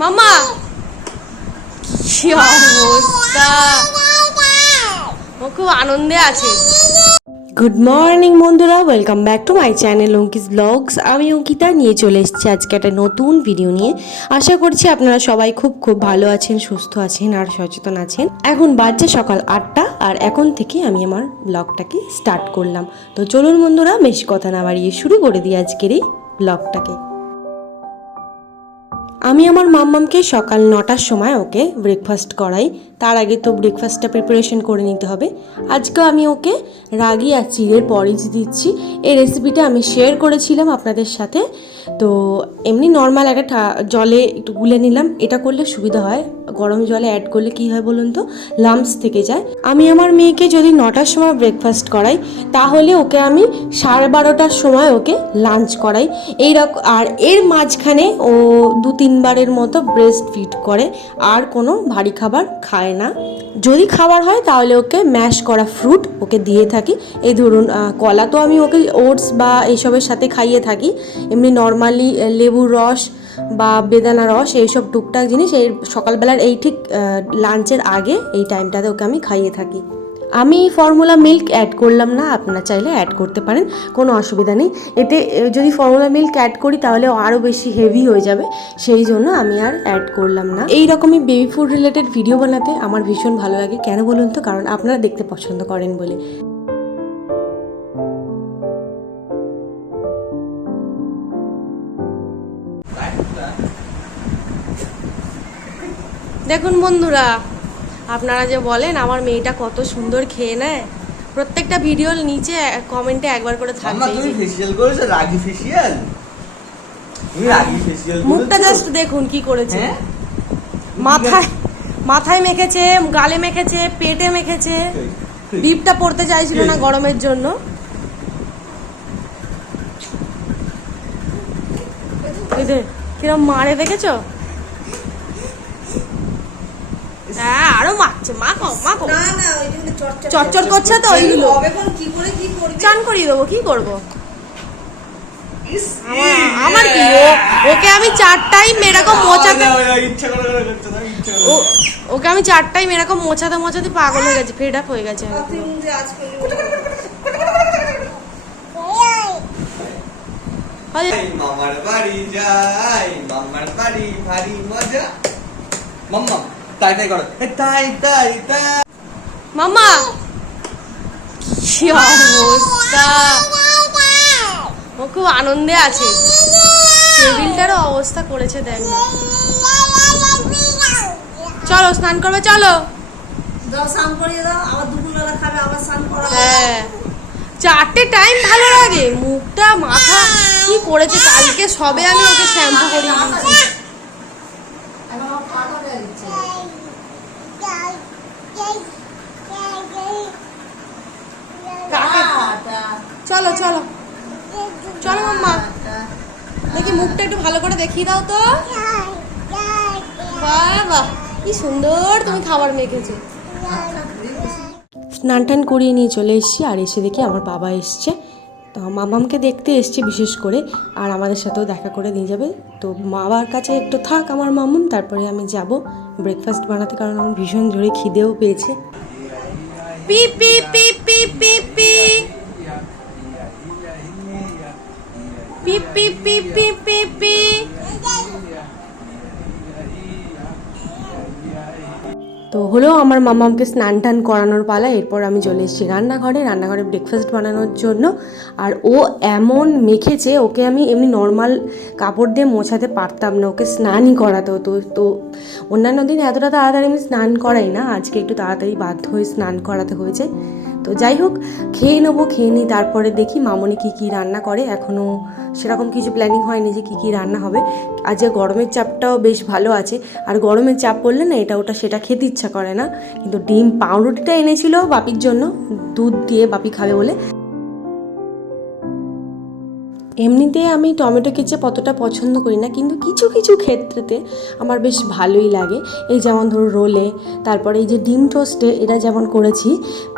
মামা কি অবস্থা, ও খুব আনন্দে আছে। গুড মর্নিং বন্ধুরা, welcome back to my channel Ankis blogs. আমি অঙ্কিতা নিয়ে চলে এসেছি আজকে একটা নতুন ভিডিও নিয়ে। আশা করছি আপনারা সবাই খুব ভালো আছেন, সুস্থ আছেন আর সচেতন আছেন। এখন বাজছে সকাল 8টা আর এখন থেকে আমি আমার ব্লগটাকে স্টার্ট করলাম। তো চলুন বন্ধুরা, বেশি কথা না বাড়িয়ে শুরু করে দিই আজকের এই ব্লগটাকে। আমি আমার মাম্মামকে সকাল 9টার সময় ওকে ব্রেকফাস্ট করাই। তার আগে তো ব্রেকফাস্টটা প্রিপারেশন করে নিতে হবে। আজকে আমি ওকে রাগি আর চিড়ের পরিচ দিচ্ছি। এই রেসিপিটা আমি শেয়ার করেছিলাম আপনাদের সাথে। তো এমনি নর্মাল একটা জলে একটু গুলে নিলাম। এটা করলে সুবিধা হয়, গরম জলে অ্যাড করলে কি হয় বলুন তো, লাম্পস থেকে যায়। আমি আমার মেয়েকে যদি 9টার সময় ব্রেকফাস্ট করাই, তাহলে ওকে আমি 12:30টার সময় ওকে লাঞ্চ করাই। এইরকম, আর এর মাঝখানে ও 2-3বারের মতো ব্রেস্ট ফিড করে, আর কোনো ভারী খাবার খায় না। যদি খাবার হয় তাহলে ওকে ম্যাশ করা ফ্রুট ওকে দিয়ে থাকি। এই ধরুন কলা তো আমি ওকে ওটস বা এইসবের সাথে খাইয়ে থাকি। এমনি নর্মালি লেবুর রস বা বেদানা রস, এইসব টুকটাক জিনিস এই সকালবেলার এই ঠিক লাঞ্চের আগে এই টাইমটাতে ওকে আমি খাইয়ে থাকি। আমি ফর্মুলা মিল্ক অ্যাড করলাম না, আপনারা চাইলে অ্যাড করতে পারেন, কোনো অসুবিধা নেই। এতে যদি ফর্মুলা মিল্ক অ্যাড করি তাহলে আরও বেশি হেভি হয়ে যাবে, সেই জন্য আমি আর অ্যাড করলাম না। এই রকমই বেবি ফুড রিলেটেড ভিডিও বানাতে আমার ভীষণ ভালো লাগে। কেন বলুন তো, কারণ আপনারা দেখতে পছন্দ করেন বলে। দেখুন বন্ধুরা, আপনারা যে বলেন আমার মেয়েটা কত সুন্দর খেয়ে নেয়, প্রত্যেকটা ভিডিওর নিচে কমেন্টে একবার করে থাকবে। তুমি ফেসিয়াল করেছো? রাগি ফেসিয়াল? তুমি রাগি ফেসিয়াল করেছো? মুখটা জাস্ট দেখুন কি করেছে। মাথায় মেখেছে, গালে মেখেছে, পেটে মেখেছে। বিপটা পড়তে চাইছিল না গরমের জন্য। কিরম মারে দেখেছো? হ্যাঁ, আরো মারছে। মাখো মাখো, চচ্চর করছে তো ওইগুলো। চান করিয়ে দেবো, কি করবো? আমার কি, ওকে আমি 4 টাইম এরকম মোছাতে, ওকে আমি 4 টাইম এরকম মোছাতে মোছাতে পাগল হয়ে গেছে, ফেড আপ হয়ে গেছে। মামার বাড়ি যাই, মামার বাড়ি ভারী মজা। মাম্মা তাই তাই করো, তাই তাই তাই। মামা কি অবস্থা, ও খুব আনন্দে আছে। টেবিলটারও অবস্থা করেছে দেখ না। চলো স্নান করবে, চলো। হ্যাঁ, 4টে টাইম ভালো লাগে। মুখটা মাথা কি করেছে, কালকে সবে আমি ওকে শ্যাম্পু করিয়ে দিয়েছি। চলো চলো চলো মাম্মা, দেখি মুখটা একটু ভালো করে দেখিয়ে দাও তো। বাবা কি সুন্দর তুমি খাবার মেখেছো। স্নান টান করিয়ে নিয়ে চলে এসেছি, আর এসে দেখি আমার বাবা এসছে। তো মামামকে দেখতে এসছে বিশেষ করে, আর আমাদের সাথেও দেখা করে নিয়ে যাবে। তো বাবার কাছে একটু থাক আমার মামাম, তারপরে আমি যাব ব্রেকফাস্ট বানাতে, কারণ আমার ভীষণ জোরে খিদেও পেয়েছে। P P P P P P P P P P P P. তো হলো আমার মামামকে স্নান টান করানোর পালা। এরপর আমি চলে এসেছি রান্নাঘরে ব্রেকফাস্ট বানানোর জন্য। আর ও এমন মেখেছে, ওকে আমি এমনি নর্মাল কাপড় দিয়ে মোছাতে পারতাম না, ওকে স্নানই করাতে হতো। তো অন্যান্য দিন এতটা তাড়াতাড়ি আমি স্নান করাই না, আজকে একটু তাড়াতাড়ি বাধ্য হয়ে স্নান করাতে হয়েছে। তো যাই হোক, খেয়ে নেবো, খেয়ে নিই, তারপরে দেখি মামনি কী রান্না করে। এখনও সেরকম কিছু প্ল্যানিং হয়নি যে কী রান্না হবে। আজকে গরমের চাপটাও বেশ ভালো আছে, আর গরমের চাপ পড়লে না এটা ওটা সেটা খেতে ইচ্ছা করে না। কিন্তু ডিম পাউরুটিটা এনেছিল বাপির জন্য, দুধ দিয়ে বাপি খাবে বলে। এমনিতে আমি টমেটো কেচাপ অতটা পছন্দ করি না, কিন্তু কিছু কিছু ক্ষেত্রেতে আমার বেশ ভালোই লাগে। এই যেমন ধরো রোলে, তারপরে এই যে ডিম টোস্টে এটা যেমন করেছি,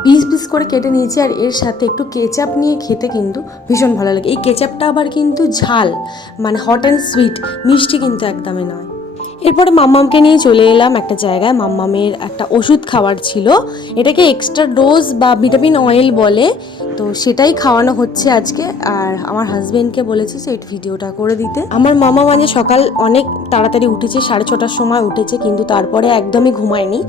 পিস পিস করে কেটে নিয়েছি, আর এর সাথে একটু কেচাপ নিয়ে খেতে কিন্তু ভীষণ ভালো লাগে। এই কেচাপটা আবার কিন্তু ঝাল, মানে হট অ্যান্ড সুইট, মিষ্টি কিন্তু একদমই নয়। এরপরে মাম্মামকে নিয়ে চলে এলাম একটা জায়গায়। মাম্মামের একটা ওষুধ খাওয়ার ছিল, এটাকে এক্সট্রা ডোজ বা ভিটামিন অয়েল বলে, তো সেটাই খাওয়ানো হচ্ছে আজকে। আর আমার হাজবেন্ডকে বলেছি সেই ভিডিওটা করে দিতে। আমার মামা মানে সকাল অনেক তাড়াতাড়ি উঠেছে, 6:30টার সময় উঠেছে, কিন্তু তারপরে একদমই ঘুমায়নি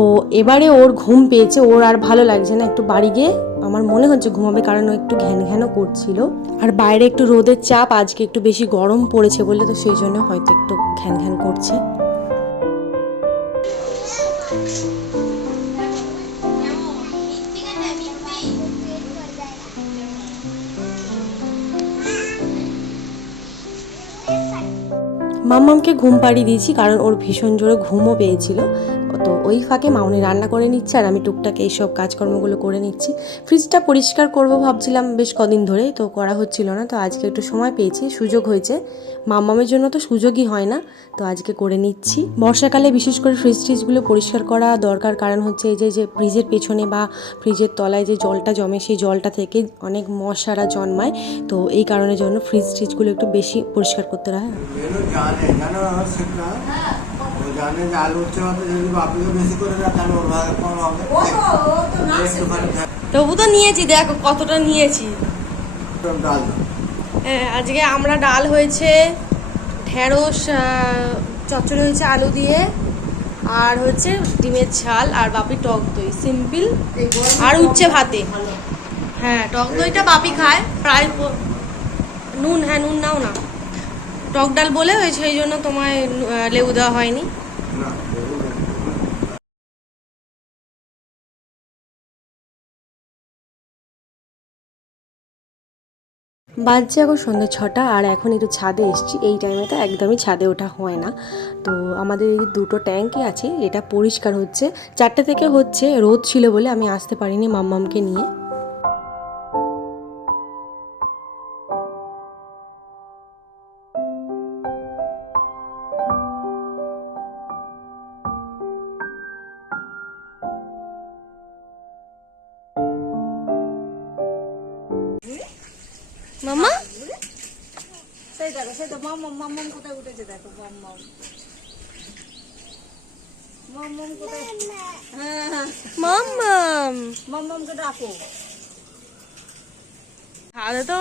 ও। এবারে ওর ঘুম পেয়েছে, ওর আর ভালো লাগছে না, একটু বাড়ি গিয়ে আমার মনে হচ্ছে ঘুমাবে, কারণ ও একটু ঘ্যান ঘ্যানও করছিল। আর বাইরে একটু রোদের চাপ, আজকে একটু বেশি গরম পড়েছে বলে, তো সেই জন্য হয়তো একটু ঘ্যান ঘ্যান করছে। মাম্মামকে ঘুম পাড়িয়ে দিয়েছি, কারণ ওর ভীষণ জোরে ঘুমও পেয়েছিল। তো ওই ফাঁকে মামনি রান্না করে নিচ্ছে আর আমি টুকটাক এইসব কাজকর্মগুলো করে নিচ্ছি। ফ্রিজটা পরিষ্কার করব ভাবছিলাম বেশ কদিন ধরে, তো করা হচ্ছিল না, তো আজকে একটু সময় পেয়েছি, সুযোগ হয়েছে। মাম্মামের জন্য তো সুযোগই হয় না, তো আজকে করে নিচ্ছি। বর্ষাকালে বিশেষ করে ফ্রিজগুলো পরিষ্কার করা দরকার, কারণ হচ্ছে এই যে ফ্রিজের পেছনে বা ফ্রিজের তলায় যে জলটা জমে, সেই জলটা থেকে অনেক মশারা জন্মায়, তো এই কারণের জন্য ফ্রিজগুলো একটু বেশি পরিষ্কার করতে হয়। জানে যে আলু উঠছে মাত্র যদি বাপিকে বেশি করে না তাহলে ওর ভাগে কম হবে। তবু তো নিয়েছি, দেখো কতটা নিয়েছি। ডাল হ্যাঁ, আজকে আমরা ডাল হয়েছে, ঢেঁড়স চচ্চড়ি হয়েছে আলু দিয়ে, আর হচ্ছে ডিমের ঝাল, আর বাপি টক দই, সিম্পল। আর উচ্ছে ভাতে। হ্যাঁ, টক দইটা বাপি খায় প্রায়। নুন, হ্যাঁ নুন নাও না, টক ডাল বলে ওই সেই জন্য তোমায় লেবু দেওয়া হয়নি। না বাজছে এখন সন্ধ্যে 6টা, আর এখন একটু ছাদে এসেছি। এই টাইমে তো একদমই ছাদে ওঠা হয় না, তো আমাদের এই দুটো ট্যাঙ্কি আছে, এটা পরিষ্কার হচ্ছে। 4টে থেকে হচ্ছে, রোদ ছিল বলে আমি আসতে পারিনি মাম্মামকে নিয়ে। মাম্মা সেই দেখো, সেই তো মাম্মাম মাম্মাম কোথায় উঠেছে দেখো, মাম্মাম মাম্মাম কোথায়। হ্যাঁ হ্যাঁ, মাম্মাম মাম্মামকে ডাকো। ছাদে তো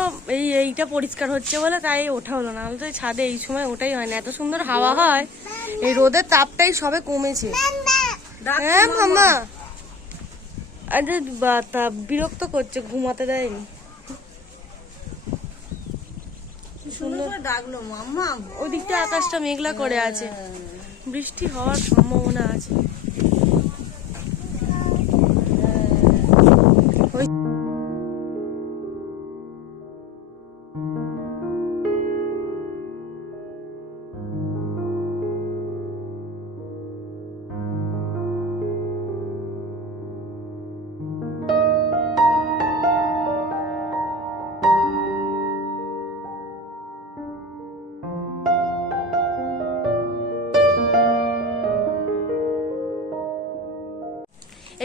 এইটা পরিষ্কার হচ্ছে বলে তাই ওঠা হলো না, তো ছাদে এই সময় ওটাই হয় না, এত সুন্দর হাওয়া হয়। এই রোদের তাপটাই সবে কমেছে। হ্যাঁ মাম্মা, আরে বিরক্ত করছে, ঘুমাতে দেয়নি। সুন্দর করে ডাকলো মাম্মাম। ওই দিকটা আকাশটা মেঘলা করে আছে, বৃষ্টি হওয়ার সম্ভাবনা আছে।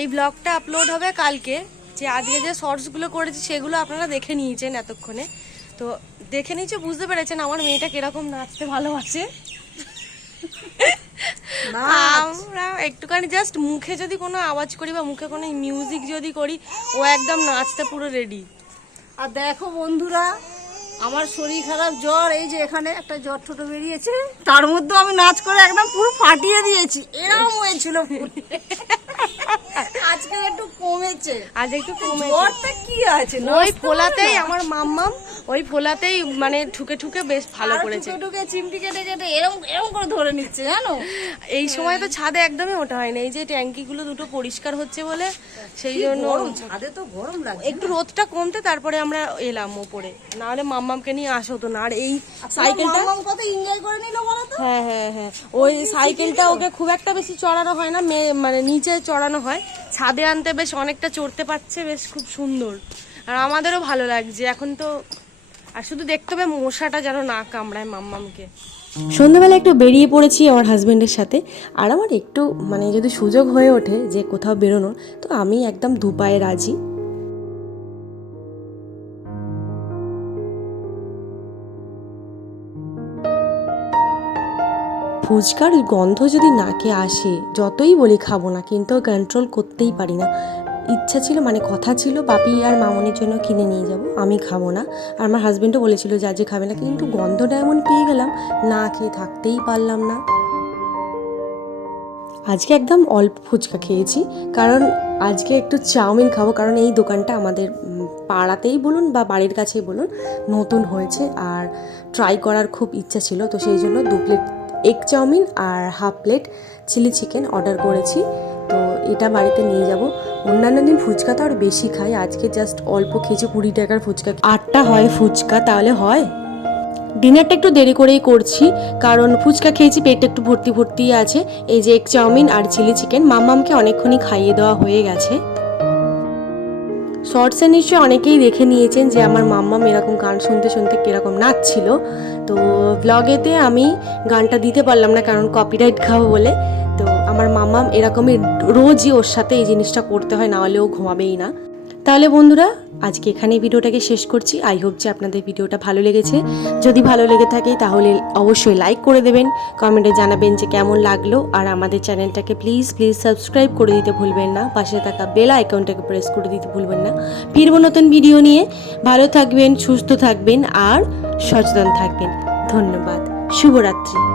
এই ব্লগটা আপলোড হবে কালকে। যে আজকে যে শর্টসগুলো করেছি সেগুলো আপনারা দেখে নিয়েছেন এতক্ষণে, তো দেখে নিয়েছে, বুঝতে পেরেছেন আমার মেয়েটা কিরকম নাচতে ভালোবাসে। আমরা একটুখানি জাস্ট মুখে যদি কোনো আওয়াজ করি বা মুখে কোনো মিউজিক যদি করি, ও একদম নাচতে পুরো রেডি। আর দেখো বন্ধুরা, আমার শরীর খারাপ, জ্বর, এই যে এখানে একটা জ্বর ছোট বেরিয়েছে, তার মধ্যে আমি নাচ করে একদম পুরো ফাটিয়ে দিয়েছি, এরকম হয়েছিল। আজকে একটু কমেছে, আজ একটু কমে জ্বরটা কি আছে, ওই ফোলাতেই আমার মাম্মাম ওই ফোলাতেই মানে ঠুকে ঠুকে বেশ ভালো করেছে। টুকে টুকে চিমটি কেটে কেটে এরকম এরকম করে ধরে নিচ্ছে জানো। এই সময় তো ছাদে একদমই ওঠা হয় না, এই যে ট্যাঙ্কিগুলো দুটো পরিষ্কার হচ্ছে বলে সেই জন্য। গরম, ছাদে তো গরম লাগছে। একটু রোদটা কমতে তারপরে আমরা এলাম ওপরে, না হলে মাম্মামকে নিয়ে আসা হতো না। আর এই সাইকেলটা মাম্মাম কত এনজয় করে নিল বলো তো। হ্যাঁ হ্যাঁ হ্যাঁ, ওই সাইকেলটা ওকে খুব একটা বেশি চড়ানো হয় না, মানে নিচে চড়ানো হয়, ছাদে আনতে বেশ অনেকটা চড়তে পারছে, বেশ খুব সুন্দর। আর আমাদেরও ভালো লাগছে এখন তো। আর শুধু দেখতে হবে মশাটা যেন না কামড়ায় মাম্মামকে। সন্ধ্যাবেলা একটু বেরিয়ে পড়েছি আমার হাজব্যান্ডের সাথে, আর আমার একটু মানে যদি সুযোগ হয়ে ওঠে যে কোথাও বেরোনোর, তো আমি একদম দুপায়ে রাজি। ফুচকার গন্ধ যদি নাকে আসে, যতই বলি খাবো না, কিন্তু কন্ট্রোল করতেই পারি না। ইচ্ছা ছিল, মানে কথা ছিল বাপি আর মামনির জন্য কিনে নিয়ে যাব, আমি খাবো না। আর আমার হাজব্যান্ডও বলেছিল যে আজকে খাবে না, কিন্তু গন্ধটা এমন পেয়ে গেলাম, না খেয়ে থাকতেই পারলাম না। আজকে একদম অল্প ফুচকা খেয়েছি, কারণ আজকে একটু চাউমিন খাবো, কারণ এই দোকানটা আমাদের পাড়াতেই বলুন বা বাড়ির কাছেই বলুন নতুন হয়েছে, আর ট্রাই করার খুব ইচ্ছা ছিল। তো সেই জন্য 2 প্লেট এগ চাউমিন আর half plate chilli chicken order করেছি। তো এটা বাড়িতে নিয়ে যাব। অন্যান্য দিন ফুচকা তো আর বেশি খাই, আজকে জাস্ট অল্প খেয়েছি। 20 টাকার ফুচকা, 8টা হয় ফুচকা, তাহলে হয়। ডিনারটা একটু দেরি করেই করছি, কারণ ফুচকা খেয়েছি, পেটটা একটু ভর্তি ভর্তি আছে। এই যে এগ চাউমিন আর চিলি চিকেন মাম্মামকে অনেকক্ষণই খাইয়ে দেওয়া হয়ে গেছে। শর্টসে নিশ্চয়ই অনেকেই দেখে নিয়েছেন যে আমার মাম্মাম এরকম গান শুনতে শুনতে কীরকম নাচছিল। তো ব্লগেতে আমি গানটা দিতে পারলাম না, কারণ কপিরাইট খাবো বলে। তো আমার মাম্মাম এরকমই রোজই ওর সাথে এই জিনিসটা করতে হয়, না হলে ও ঘুমাবেই না। তাহলে বন্ধুরা, আজকে এখানেই ভিডিওটাকে শেষ করছি। আই হোপ যে আপনাদের ভিডিওটা ভালো লেগেছে। যদি ভালো লেগে থাকে তাহলে অবশ্যই লাইক করে দেবেন, কমেন্টে জানাবেন যে কেমন লাগলো। আর আমাদের চ্যানেলটাকে প্লিজ সাবস্ক্রাইব করে দিতে ভুলবেন না, পাশে থাকা বেল আইকনটাকে প্রেস করে দিতে ভুলবেন না। ফিরবো নতুন ভিডিও নিয়ে। ভালো থাকবেন, সুস্থ থাকবেন আর সচেতন থাকবেন। ধন্যবাদ, শুভরাত্রি।